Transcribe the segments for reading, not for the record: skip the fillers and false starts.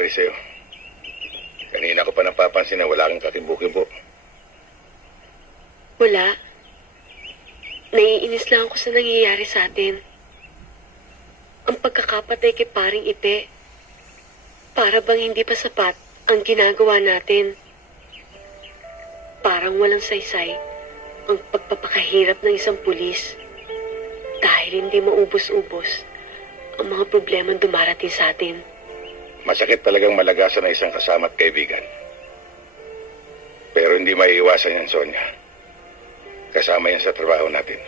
nangyari sa'yo? Kanina ko pa napapansin na wala kang kakimbo-kimbo. Wala. Naiinis lang ako sa nangyayari sa atin. Ang pagkakapatay kay paring Ipe. Para bang hindi pa sapat ang ginagawa natin. Parang walang saysay ang pagpapakahirap ng isang pulis. Dahil hindi maubos-ubos ang mga problemang dumarating sa atin. Masakit talagang malagasan ng isang kasama at kaibigan. Pero hindi maiiwasan yan, Sonia. Kasama yan sa trabaho natin.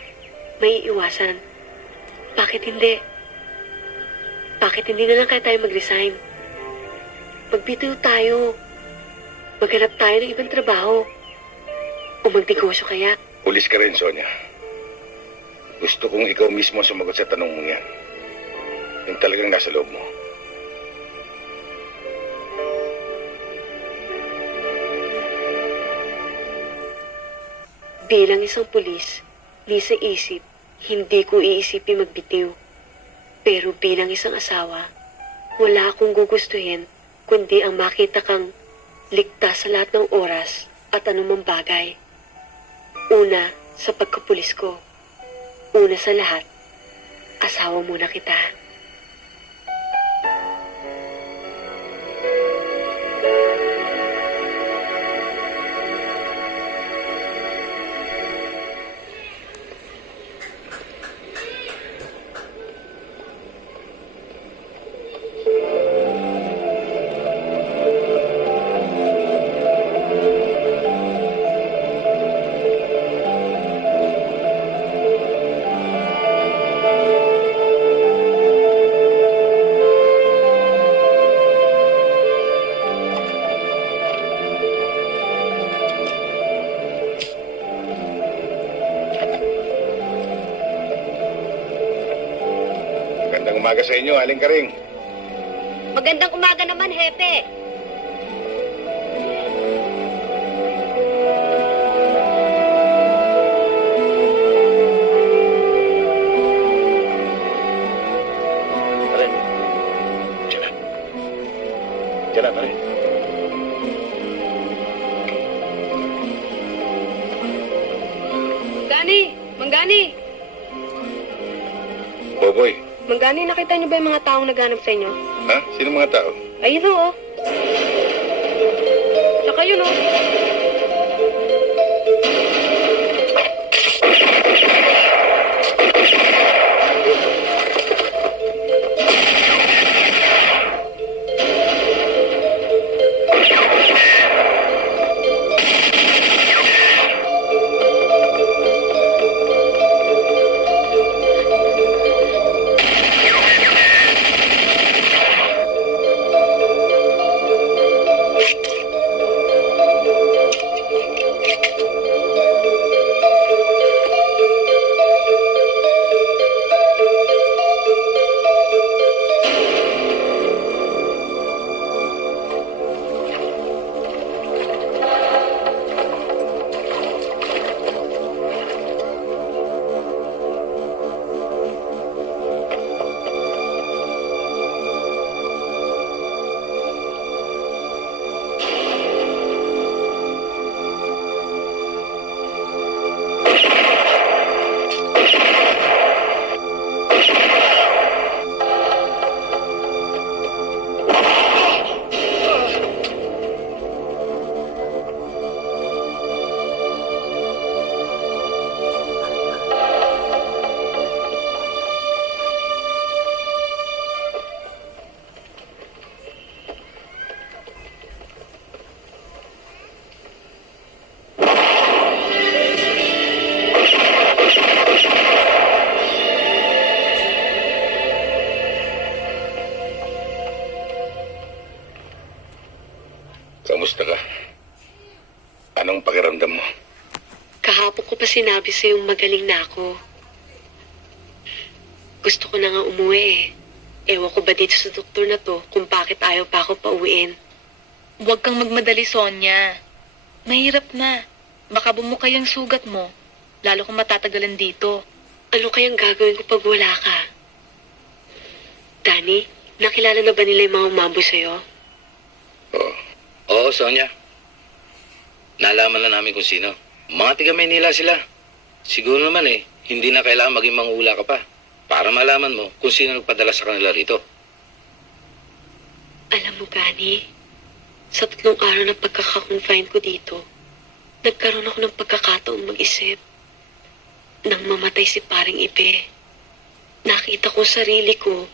May iwasan. Bakit hindi? Bakit hindi na lang kaya tayo mag-resign? Magbitiw tayo. Maghanap tayo ng ibang trabaho. O magnegosyo kaya. Pulis ka rin, Sonia. Gusto kong ikaw mismo sumagot sa tanong mong yan. Yung talagang nasa loob mo. Bilang isang pulis, di sa isip, hindi ko iisipin magbitiw. Pero bilang isang asawa, wala akong gugustuhin kundi ang makita kang ligtas sa lahat ng oras at anumang bagay. Una, sa pagkapulis ko. Una sa lahat, asawa muna kita. Magandang umaga sa inyo, Aling Karing. Magandang umaga naman, Hepe. Karing. Diyan na. Diyan na, Karing. Manggani! Boboy. Manggani, nakita niyo ba yung mga taong naghanap sa inyo? Ha? Sino mga tao? Ayun o. Saka yun o. Kamusta ka? Anong pakiramdam mo? Kahapon ko pa sinabi sa'yo magaling na ako. Gusto ko na nga umuwi eh. Ewan ko ba dito sa doktor na to kung bakit ayaw pa ako pauwiin. Huwag kang magmadali, Sonia. Mahirap na. Baka bumuka yung sugat mo, lalo kung matatagalan dito. Ano kayang gagawin ko pag wala ka? Danny, nakilala na ba nila yung mga umambo sa'yo? Oo, Sonia. Nalaman na namin kung sino. Mga tiga Maynila sila. Siguro naman hindi na kailangan maging mangula ka pa para malaman mo kung sino nagpadala sa kanila rito. Alam mo, Gani, sa 3 araw na pagkakakonfine ko dito, nagkaroon ako ng pagkakataong mag-isip. Nang mamatay si paring Ipe, nakita ko sarili ko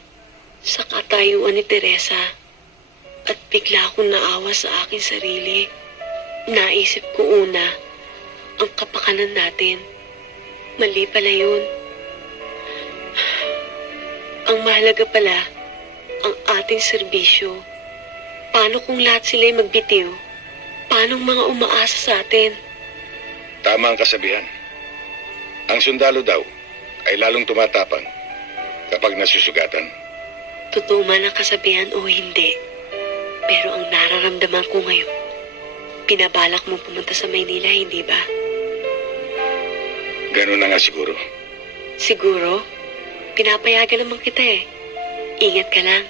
sa katayuan ni Teresa at bigla akong naawa sa aking sarili. Naisip ko una, ang kapakanan natin. Mali pala yun. Ang mahalaga pala, ang ating serbisyo. Paano kung lahat sila'y magbitiw? Paano ang mga umaasa sa atin? Tama ang kasabihan. Ang sundalo daw ay lalong tumatapang kapag nasusugatan. Totoo man ang kasabihan o hindi. Pero ang nararamdaman ko ngayon, pinabalak mo pumunta sa Maynila, hindi ba? Ganun na nga siguro. Siguro, pinapayagan naman kita eh. Ingat ka lang.